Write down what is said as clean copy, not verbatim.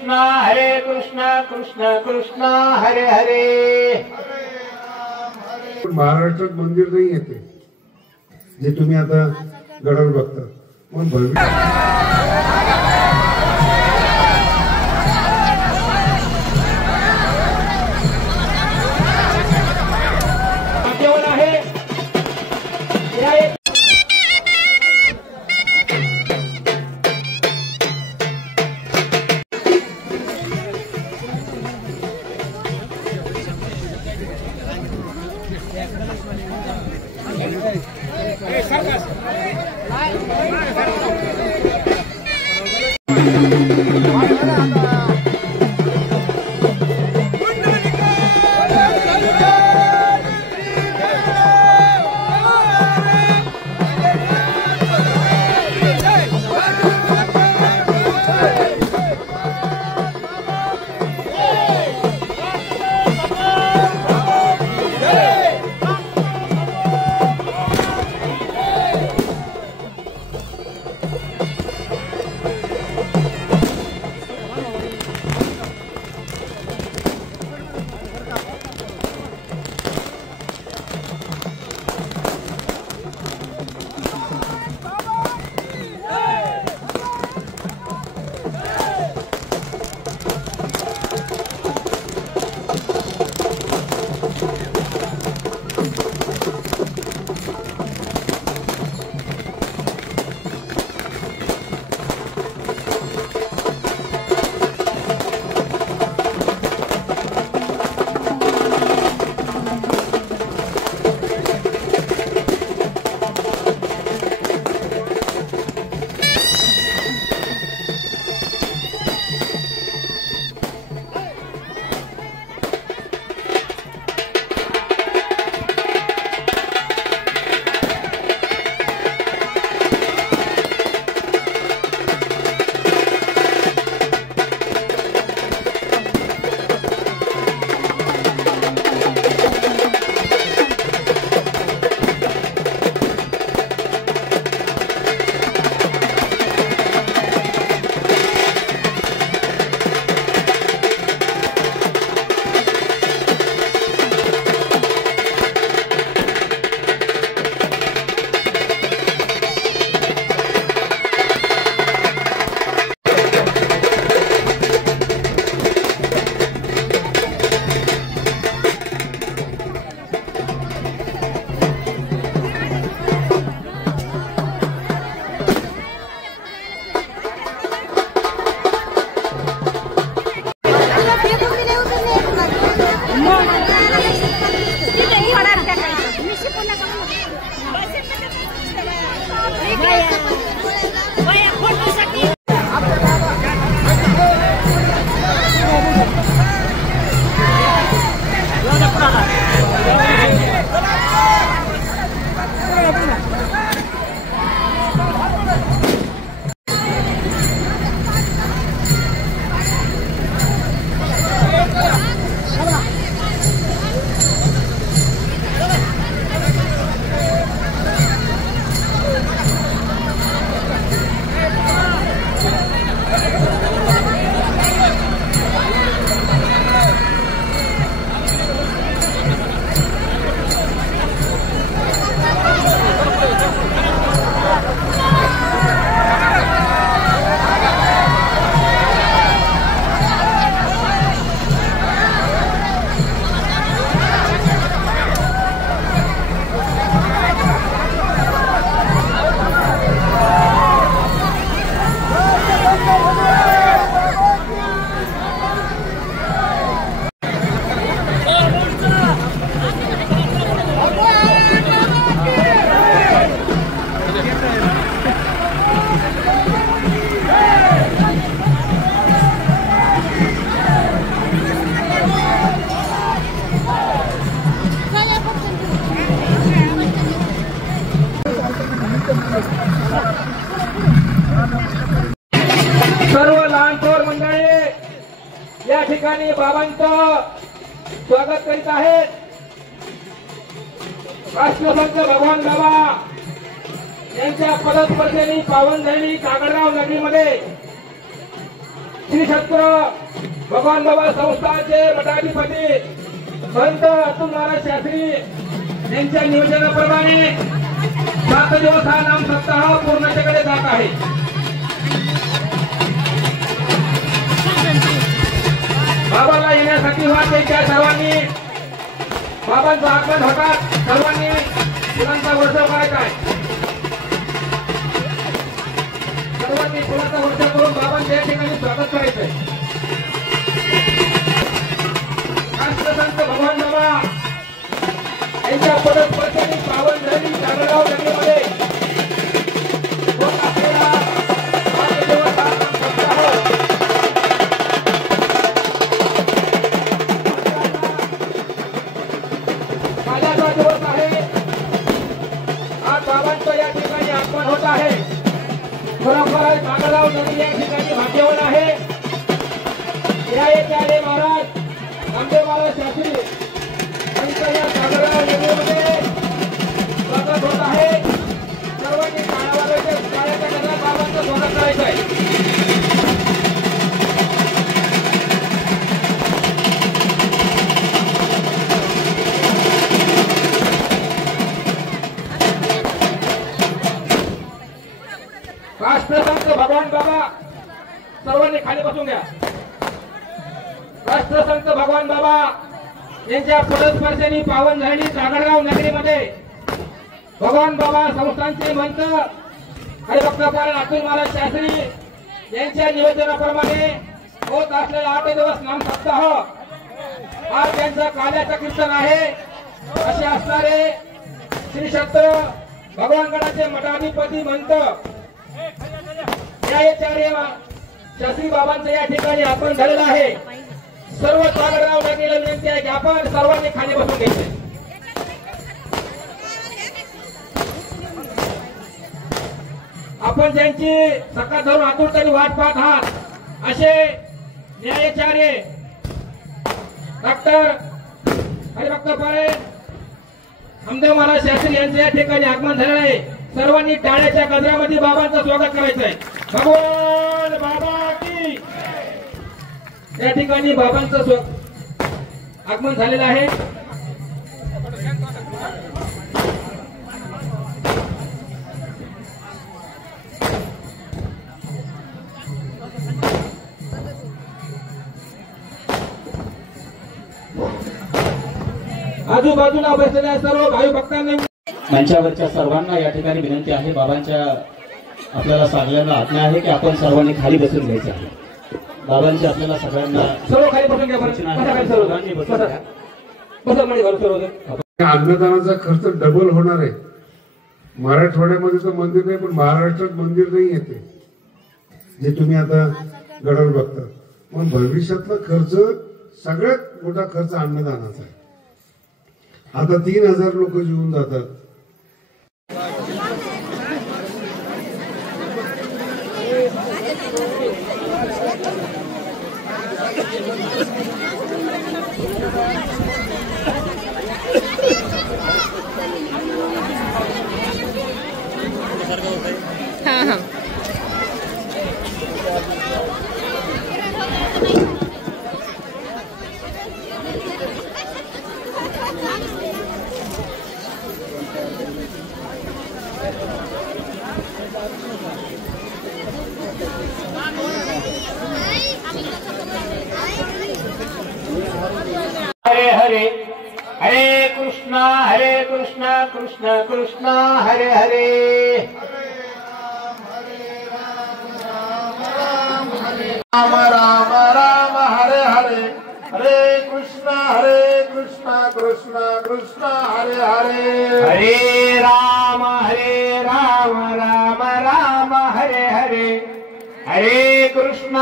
कृष्ण कृष्ण कृष्ण हरे हरे। महाराष्ट्रात मंदिर नाही येते जे तुम्ही आता गडावर बघता पण सर्व लहान थोर मंडळी या ठिकाणी बाबांचं स्वागत करीत आहेत। राष्ट्रसंत भगवान बाबा यांच्या पदस्पर्शेने पावन झालेली कागडगाव नगरीमध्ये श्री क्षेत्र भगवान बाबा संस्थानचे मठाधिपती संत अतुल महाराज शास्त्री यांच्या नियोजनाप्रमाणे 7 दिवस हा नाम सप्ताह पूर्णतेकडे जात आहे। बाबाला येण्यासाठी वाटेच्या सर्वांनी बाबांचं आगमन होतात, सर्वांनी फुलांचा वर्षाव करायचा आहे। सर्वांनी फुलांचा वर्षाव करून बाबांच्या या ठिकाणी स्वागत करायचं आहे। राष्ट्रसंत भगवान बाबा यांच्या पदस्पर्शाने पावन झाली जागरगाव नगरीमध्ये होत असलेला 8 दिवस हा नाम सप्ताह माझ्याचा दिवस आहे। आज बाबांचं या ठिकाणी आगमन होत आहे। परंपरा जागरगाव नगरी या ठिकाणी भाग्यवान आहे। या येथे महाराज नामदेव महाराज शास्त्री यांचं या जागरगाव नगरीमध्ये स्वागत होत आहे। सर्वांनी टाळ्या वाजवायच्या, टाळ्याच्या गजरात बाबांचं स्वागत करायचं आहे। राष्ट्रसंत भगवान बाबा सर्वांनी खाली बसून घ्या। राष्ट्रसंत भगवान बाबा यांच्या पदस्पर्शाने पावन झालेली जागरगाव नगरीमध्ये भगवान बाबा संस्थानचे महंत हरिभक्त अतुल महाराज शास्त्री यांच्या नियोजनाप्रमाणे होत असलेला 8 दिवस नाम सप्ताह आज त्यांचं काल्याचं कीर्तन आहे। असे असणारे श्री क्षेत्र भगवानगडाचे मठाधिपती महंत न्यायाचार्य शास्त्री बाबांचं या ठिकाणी आगमन झालेलं आहे। सर्व जागरगाव नगरीला विनंती आहे की आपण सर्वांनी खाली बसून घ्यायचे। आपण ज्यांची सकाळ धरून आतुरतेने वाट पाहत आहात असे न्यायाचार्य डॉक्टर हरिभक्त नामदेव महाराज शास्त्री यांचं या ठिकाणी आगमन झालेलं आहे। सर्वांनी टाळ्याच्या गजरामध्ये बाबांचं स्वागत करायचं आहे। भगवान बाबा की या ठिकाणी बाबांचं आगमन झालेलं आहे। आजूबाजूला बसलेल्या सर्व भाई भक्तांना मंचावरच्या सर्वांना या ठिकाणी विनंती आहे, बाबांच्या आपल्याला सगळ्यांना आज्ञा आहे की आपण सर्वांनी खाली बसून घ्यायचं आहे। बाबांची आपल्याला सगळ्यांना सर्व खाली बसून घ्या। सर्वांनी बसून घ्या। अन्नदानाचा खर्च डबल होणार आहे। मराठवाड्यामध्ये तर मंदिर नाही, पण महाराष्ट्रात मंदिर नाही येते जे तुम्ही आता गडावर बघता। पण भविष्यातला खर्च सगळ्यात मोठा खर्च अन्नदानाचा आहे। आता 3000 लोक जेवून जातात। हाँ हाँ हरे हरे हरे कृष्णा कृष्ण कृष्ण हरे हरे राम राम राम हरे हरे हरे कृष्ण कृष्ण कृष्ण हरे हरे हरे राम राम राम हरे हरे हरे कृष्ण